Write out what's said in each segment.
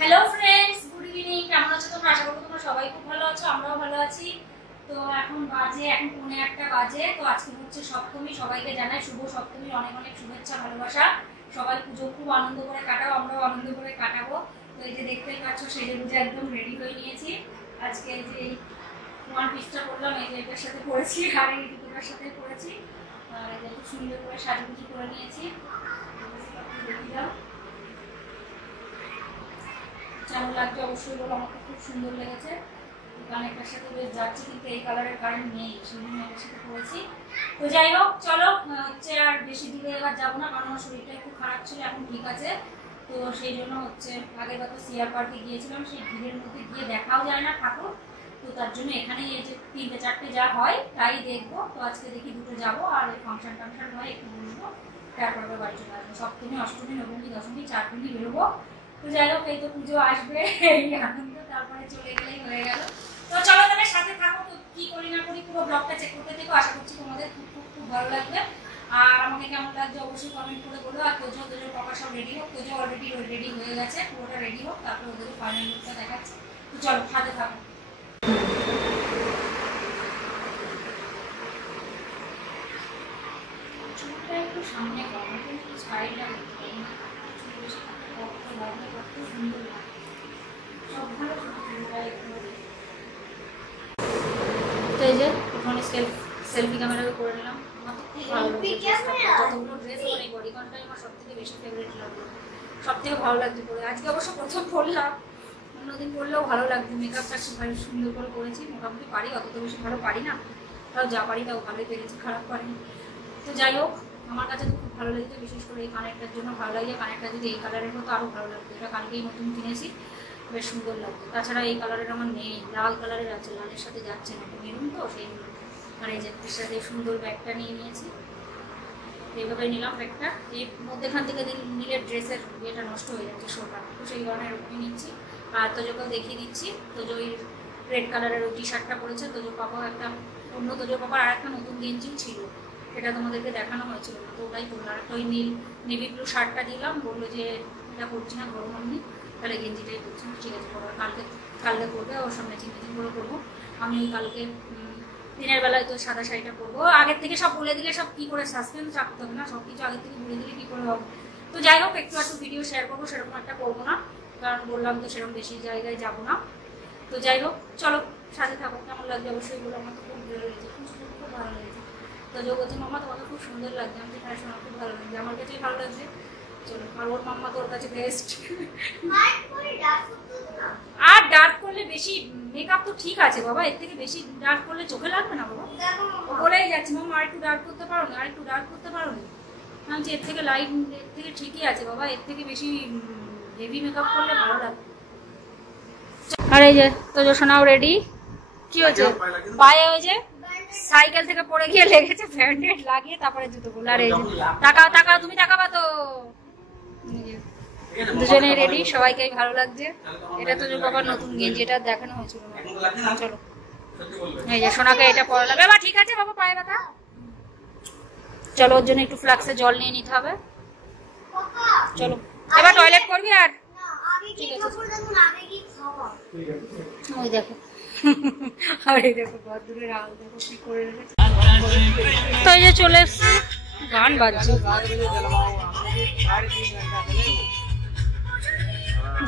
Hello friends, good evening. কেমন আছো তোমরা? আশা করি তোমরা সবাই খুব ভালো আছো, আমরাও ভালো আছি। তো এখন 1:45 বাজে। তো আজকে হচ্ছে সপ্তমী। সবাইকে জানাই শুভ সপ্তমীর অনেক অনেক শুভেচ্ছা, ভালোবাসা। সবাই পুজো খুব আনন্দ করে কাটাও, আমরাও আনন্দ করে কাটাবো। তো এই যে দেখতেই পাচ্ছ, সেজে গুজে একদম রেডি হয়ে নিয়েছি। আজকে এই যে ওয়ান পিসটা করলাম, এই যে এটার সাথে পরেছি, আর এই দুটোটার সাথে পরেছি। আর এই যে খুব সুন্দর করে সাজুগুজু করে নিয়েছি। কেমন লাগছে অবশ্যই বলো, আমাকে খুব সুন্দর লেগেছে। কানেরটার সাথে বেশ যাচ্ছে, কিন্তু এই কালারের কারেন্ট নেই, সেই জন্য এটার সাথে পরেছি। তো যাই হোক, চলো হচ্ছে আর বেশি দূরে এবার যাবো না, কারণ আমার শরীরটা একটু খারাপ ছিল, এখন ঠিক আছে। তো সেই জন্য হচ্ছে আগের বার তো সিআর পার্কে গিয়েছিলাম, সেই ভিড়ের মধ্যে গিয়ে দেখাও যায় না ঠাকুর। তো তার জন্য এখানেই এই যে 3-4টে যা হয় তাই দেখবো। তো আজকে দেখি দুটো যাবো, আর এই ফাংশন টাংশন হয় একটু বলবো, তারপর আবার বাড়ি চলে আসবো। সপ্তমী, অষ্টমী, নবমী, দশমী 4 দিনই বেরোবো। তো যাই হোক, এই তো পুজো আসবে, এই আনন্দ, তারপরে চলে গেলেই হয়ে গেল। তো চলো তাহলে সাথে থাকো, তো কি করি না করি পুরো ব্লগটা চেক করতে থেকো। আশা করছি তোমাদের খুব খুব খুব ভালো লাগবে। আর আমাকে কেমন লাগছে অবশ্যই কমেন্ট করে বলো। আর তোজোর পাপা সব রেডি হোক, তোজো অলরেডি রেডি হয়ে গেছে, পুরোটা রেডি হোক, তারপরে ওদের ফাইনাল লুকটা দেখাচ্ছে। তো চলো সাথে থাকো। চুলটা একটু সামনে করো, কিন্তু সাইডটা সুন্দর লাগে। তো এই যে ওখানে সেলফি ক্যামেরাও করে নিলাম। আমার তো খুব ভালো লাগছে, যতগুলো ড্রেস আমার এই বডিকনটাই আমার সব থেকে বেশি ফেভারিট লাগলো, সব থেকে ভালো লাগছে পরে। আজকে অবশ্য প্রথম পরলাম, অন্যদিন পরলেও ভালো লাগছে। মেকআপটা খুব ভালো সুন্দর করে করেছি, মোটামুটি পারি, অত তো বেশি ভালো পারি না, তাও যা পারি তাও ভালোই পেরেছি, খারাপ পারিনি। তো যাই হোক, আমার কাছে তো খুব ভালো লেগেছে, বিশেষ করে এই কানেরটার জন্য ভালো লাগে। কানেরটা যদি এই কালারের হতো আরও ভালো লাগতো। এটা কালকেই নতুন কিনেছি, বেশ সুন্দর লাগতো। তাছাড়া এই কালারের আমার নেই, লাল কালারের আছে, লালের সাথে যাচ্ছে না, এটা মেরুন তো সেই। আর এই যে এর সাথে সুন্দর ব্যাগটা নিয়ে নিয়েছি, এইভাবে নিলাম ব্যাগটা। এই মধ্যেখান থেকে নিলে ড্রেসের ইয়েটা নষ্ট হয়ে যাচ্ছে, শোটা, তো সেই কারণে এরকমই নিচ্ছি। আর তোজোকেও দেখিয়ে দিচ্ছি, তোজো ওই রেড কালারের ওই টি শার্টটা পরেছে। তোজোর পাপাও একটা অন্য, তোজোর পাপার আর একটা নতুন গেঞ্জি ছিল, এটা তোমাদেরকে দেখানো হয়েছিল না, তো ওটাই করলো। আর একটা ওই নেভি ব্লু শার্টটা দিলাম, বললো যে এটা করছি না, গরম আমি, তাহলে গেঞ্জিটাই করছি। ঠিক আছে করবো, কালকে করবে, ওর সামনে চিন্তা করে করবো। আমি ওই কালকে দিনের বেলায় তো সাদা শাড়িটা করবো। আগের থেকে সব বলে দিলে সব কি করে সাসপেন্স রাখতে হবে না, সব কিছু আগের থেকে বলে দিলে কি করে হবে। তো যাই হোক, একটু একটু ভিডিও শেয়ার করবো, সেরকম একটা করবো না, কারণ বললাম তো সেরকম বেশি জায়গায় যাবো না। তো যাই হোক, চলো সাথে থাকো। কেমন লাগছে অবশ্যই বলো, আমার তো খুব ভালো লেগেছে, খুব ভালো লেগেছে। তো যে বলছে মাম্মা তোমাকে খুব সুন্দর লাগছে, আমি যেখানে শোনা খুব ভালো লাগছে, আমার কাছেই ভালো লাগছে। চলো, আর ওর মাম্মা তো ওর কাছে বেস্ট। আর ডার্ক করলে বেশি মেকআপ তো ঠিক আছে বাবা, এর থেকে বেশি ডার্ক করলে চোখে লাগবে না বাবা। ও বলেই যাচ্ছে মাম্মা আর একটু ডার্ক করতে পারো না, আর একটু ডার্ক করতে পারো না। আমি এর থেকে লাইট, এর থেকে ঠিকই আছে বাবা, এর থেকে বেশি হেভি মেকআপ করলে ভালো লাগবে। আর এই যে তোজো সোনাও রেডি। কি হয়েছে পায়ে? ওই যে সাইকেল থেকে পড়ে গিয়ে লেগেছে, ব্যান্ডেড লাগিয়ে তারপরে জুতো গুলো। আর এই যে তাকাও তাকাও, তুমি তাকাবা তো। দুজনেই রেডি, সবাইকে ভালো লাগছে। এটা তো বাবার নতুন গেঞ্জি, এটা দেখানো হয়েছিল। চলো এই যে সোনাকে এটা পরালাম। এবার ঠিক আছে বাবা, পায়ে ব্যথা। চলো, ওর জন্য একটু ফ্লাক্সে জল নিয়ে নিতে হবে। চলো এবার টয়লেট করবি। আর ঠিক আছে, ওই দেখো, আর এই দেখো বদদূরের আল দেখো কি করে রেখেছে। তো এই যে চলে এসছে, গান বাজছে,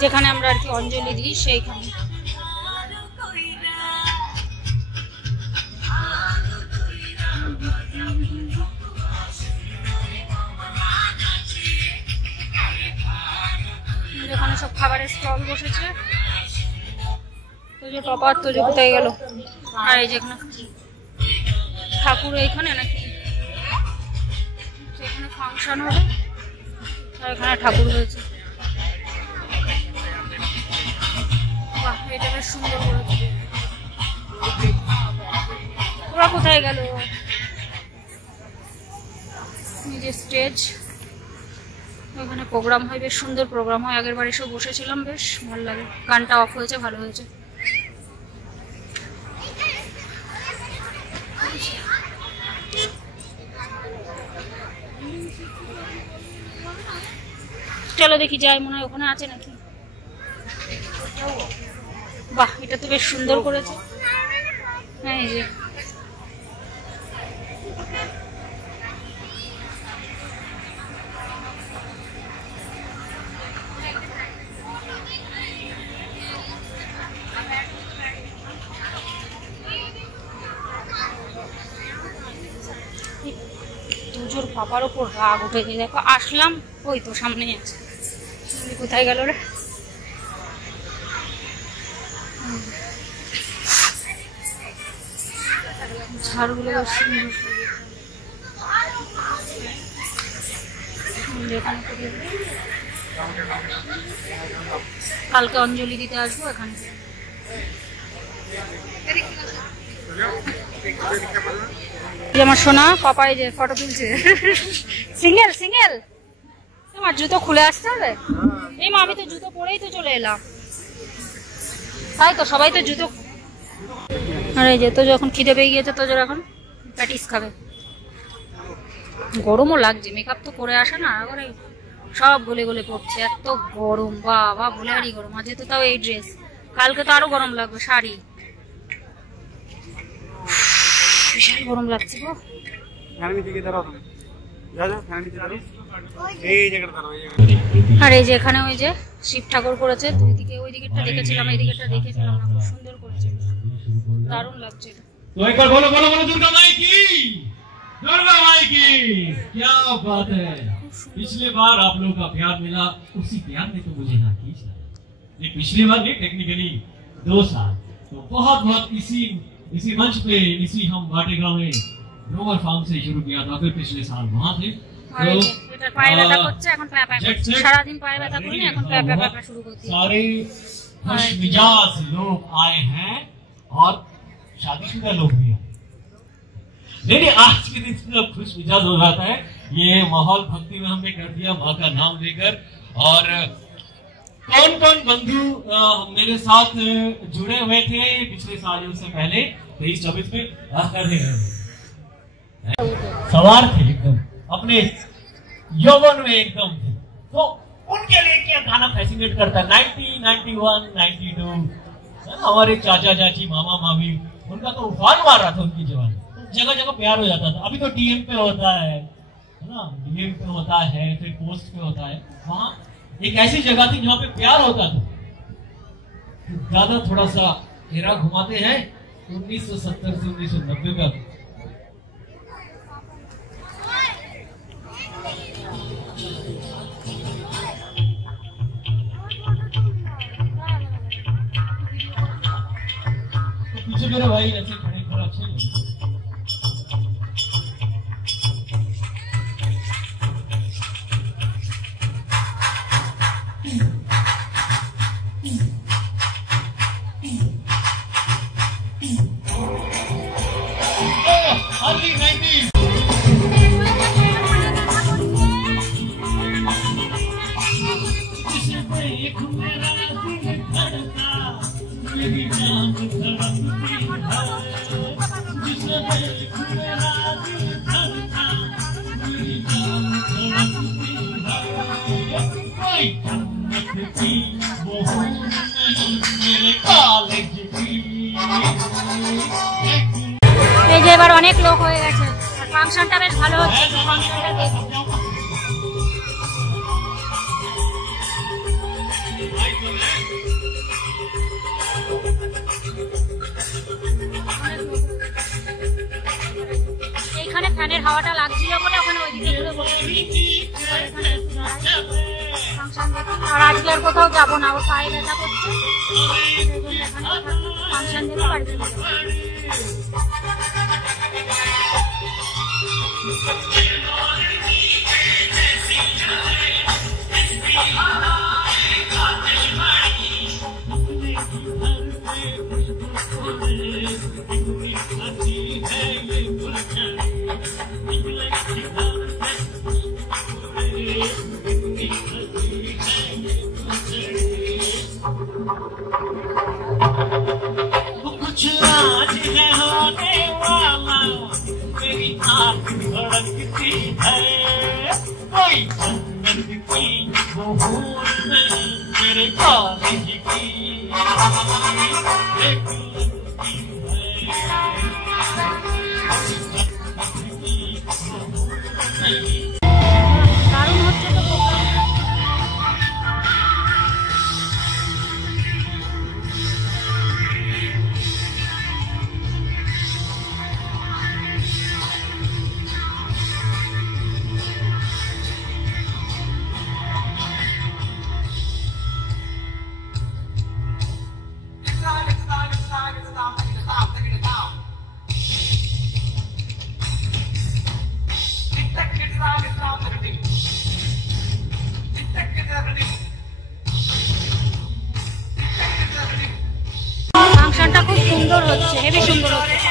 যেখানে আমরা আর কি অঞ্জলি দিই সেইখানে। যেখানে সব খাবারের স্টল বসেছে। তোজো টপার, তোজো কোথায় গেল? আর এই যেখানে ঠাকুর, এইখানে নাকি সেখানে ফাংশন হবে, আর এখানে ঠাকুর হয়েছে। বাহ, এটা বেশ সুন্দর করেছে। ওরা কোথায় গেল? নিজের স্টেজ, ওখানে প্রোগ্রাম হয়, বেশ সুন্দর প্রোগ্রাম হয়। আগের বার এসে বসেছিলাম, বেশ ভালো লাগে। গানটা অফ হয়েছে, ভালো হয়েছে। চলো দেখি যাই, মনে হয় ওখানে আছে নাকি। বাহ, এটা তো বেশ সুন্দর করেছে। হ্যাঁ, এই যে দুজোর পাপার ওপর রাগ উঠে গিয়ে দেখো আসলাম, ওই তো সামনেই আছে। কোথায় গেল রে? ঝাড়গুলো বেশ সুন্দর। কালকে অঞ্জলি দিতে আসবো এখানে। আমার সোনা পাপাই যে ফটো তুলছে। সিঙ্গেল সিঙ্গেল, তোমার জুতো খুলে আসতে হবে। এই মা, আমি তো জুতো পরেই তো চলে এলাম। তাই তো, সবাই তো জুতো। আরে যে তো যখন খিদে পেয়ে গিয়েছে তো এখন প্যাটিস খাবে। গরমও লাগছে, মেকআপ তো করে আসে না, করে সব গলে গলে পড়ছে, এত গরম। বাবা বলে আরই গরম। আজ তো তাও এই ড্রেস, কালকে তো আরো গরম লাগবে শাড়ি। বিশাল গরম লাগছে গো। আর এই যে এখানে ওই যে শিব ঠাকুর করেছে দুই দিকে, ওই দিকেরটা দেখেছিলাম, এই দিকেরটা দেখেছিলাম না, খুব সুন্দর করেছে, দারুণ লাগছে। तो एक बार बोलो बोलो बोलो दुर्गा माई की, दुर्गा माई की। क्या बात है, पिछले बार आप लोगों का प्यार मिला, उसी प्यार ने तो मुझे यहाँ खींच लाया। ये पिछली बार नहीं, टेक्निकली 2 साल तो बहुत बहुत इसी मंच पे, इसी हम भाटेगांव में ग्रोवर फार्म से शुरू किया था, फिर पिछले साल वहाँ थे। सारे खुश मिजाज लोग आए हैं और शादीशुदा लोग भी हैं। नहीं, आज के दिन सब खुश मिजाज हो जाता है। ये माहौल भक्ति में हमने कर दिया माँ का नाम लेकर। और कौन कौन बंधु मेरे साथ जुड़े हुए थे पिछले सालों से पहले 23-24 में सवार थे, एकदम अपने यौवन में एकदम थे, तो उनके लिए क्या गाना फैसिनेट करता है। 90, 91, 92 हमारे चाचा चाची मामा मामी, उनका तो उफान मार रहा था उनकी जवानी, जगह जगह प्यार हो जाता था। अभी तो डीएम पे होता है ना, डीएम पे होता है, फिर पोस्ट पे होता है। वहां एक ऐसी जगह थी जहाँ पे प्यार होता था। ज्यादा थोड़ा सा घेरा घुमाते हैं 1970 से 1990 का। पीछे मेरे भाई ऐसे खड़े खड़े अच्छे नहीं। এই যে এবার অনেক লোক হয়ে গেছে, ফাংশনটা বেশ ভালো হচ্ছে। ফাংশনটা দেখো, এইখানে ফ্যানের হাওয়াটা লাগছিল বলে ওখানে ওইদিকে ঘুরে বসেছি। আর আজকে আর কোথাও যাবো না, ওর পায়ে ব্যথা করছে, ফাংশন দেখে বাড়িতে যাবো। कुछ आज है होने वाला, मेरी आँख धड़कती है, कोई जन्नत की वो भूल नहीं, मेरे कॉलेज की দারুণ হচ্ছে তো প্রোগ্রাম। ফাংশনটা খুব সুন্দর হচ্ছে, হেবি সুন্দর হচ্ছে।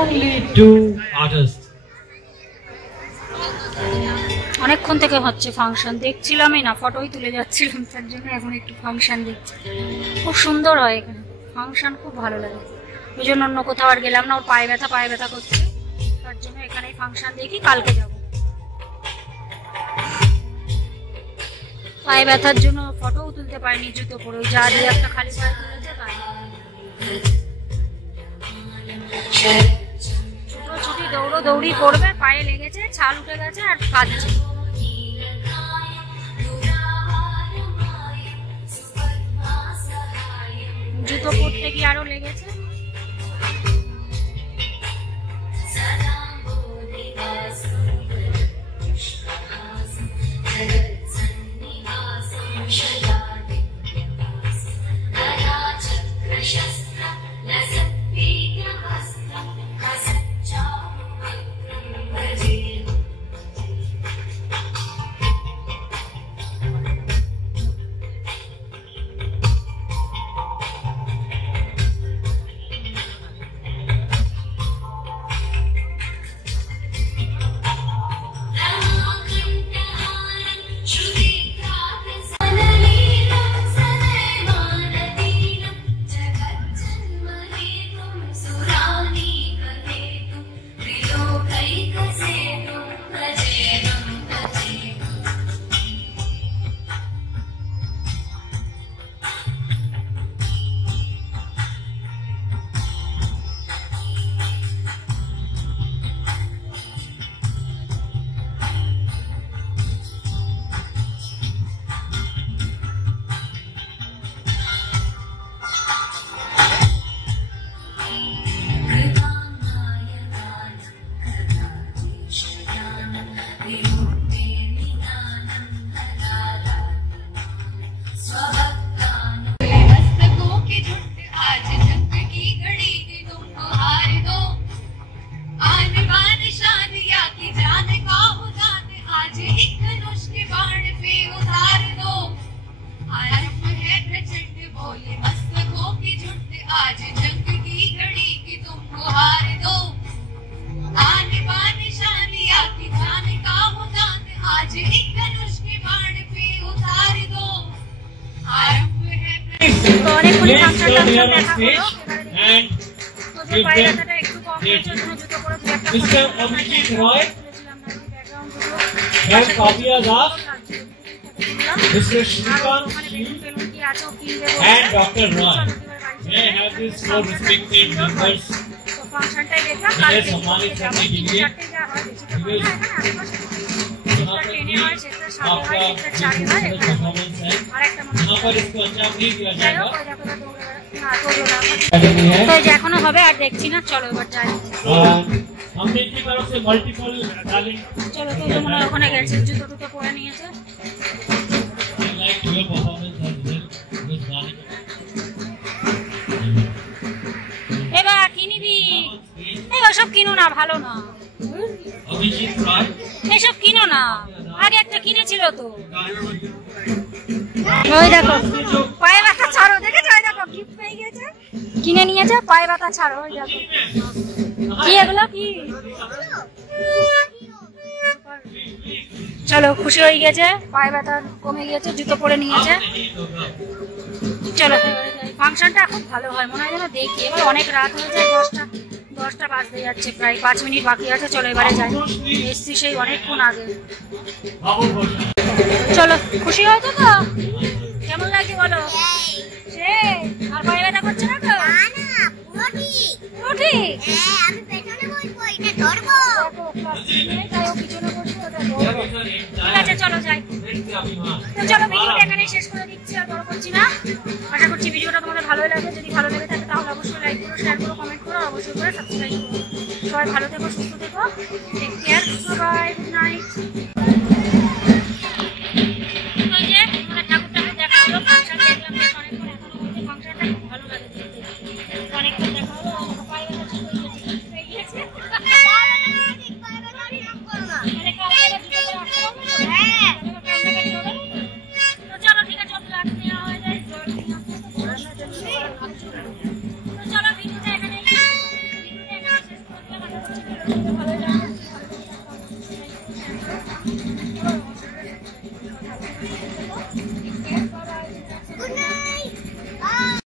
Only two artists. অনেকক্ষণ থেকে হচ্ছে ফাংশন, দেখছিলামই না, ফটোই তুলে যাচ্ছিলাম, তার জন্য এখন একটু ফাংশন দেখছি। খুব সুন্দর হয় এখানে ফাংশন, খুব ভালো লাগে। ওই জন্য অন্য কোথাও আর গেলাম না, ওর পায়ে ব্যথা করছে, তার জন্য এখানেই ফাংশন দেখি, কালকে যাব। পায়ে ব্যথার জন্য ফটোও তুলতে পারিনি জুতো পরে, যা দিয়ে একটা খালি পায়ে তুলেছে তাই। ছুটি দৌড়ি করবে, পায়ে লেগেছে, ছাল উঠে গেছে আর কাঁদছে। জুতো পরতে গিয়ে আরো লেগেছে। Mr. Abhijit Roy, Ms. Kavya Das, Mr. Shrikant and Dr. Roy. May I have these four respected members इन्हें सम्मानित करने के लिए यहाँ पर भी आपका परफॉर्मेंस है, यहाँ पर इसको अंजाम नहीं दिया जाएगा। तो এখনো হবে আর দেখছি না, চলো এবার যাই। हमने इनकी तरफ से मल्टीपल टैलेंट, चलो तो মনে হয় ওখানে গেছে, জুতো টুতো পরে নিয়েছে। Like your performance as well this गाने। এবার কি নিবি? এই ওসব কিনো না, ভালো না। অভিজিৎ রায়, এসব কিনো না, আগে একটা কিনেছিল তো। ওই দেখো পায়ে ব্যথা ছাড়ো, দেখেছো? ওই দেখো গিফট পেয়ে গেছে। কিনে নিয়েছে, পায়ে ব্যথা ছাড়ো। ওই দেখো কি এগুলো কি, চলো খুশি হয়ে গেছে, পায়ে ব্যথা কমে গিয়েছে, জুতো পরে নিয়েছে। চলো ফাংশনটা এখন ভালো হয় মনে হয়, যেন দেখি। এবার অনেক রাত হয়ে যায়, 10টা বাজতে যাচ্ছে, প্রায় 5 মিনিট বাকি আছে। চলো এবারে যাই, এসছি সেই অনেকক্ষণ আগে। চলো খুশি হয়েছো তো? কেমন লাগছে বলো? সে আর পায়ে ব্যথা করছে না তো? পুরো ঠিক। ঠিক আছে চলো যাই। তো চলো ভিডিওটা এখানেই শেষ করে দিচ্ছি, আর বড় করছি না। আশা করছি ভিডিওটা তোমাদের ভালোই লাগবে। যদি ভালো লেগে থাকে তাহলে অবশ্যই লাইক করো, শেয়ার করো, কমেন্ট করো, অবশ্যই করে সাবস্ক্রাইব করো। সবাই ভালো থেকো, সুস্থ থেকো, take care, bye, good night. ঠাকুরটাকে দেখা হলো, ফাংশন দেখলাম, অনেকক্ষণ এখনো বলতে ফাংশনটা খুব ভালো লাগে দেখতে। অনেকক্ষণ দেখা হলো, পায়ে ব্যথা ঠিক হয়ে গেছে। চলো ঠিক আছে, ব্লাড নেওয়া হয়ে যায়, জল নেওয়া তো চলো ভিডিওটা এখানে শেষ করে দিলাম। আশা করছি ভিডিওটা ভালো লাগবে।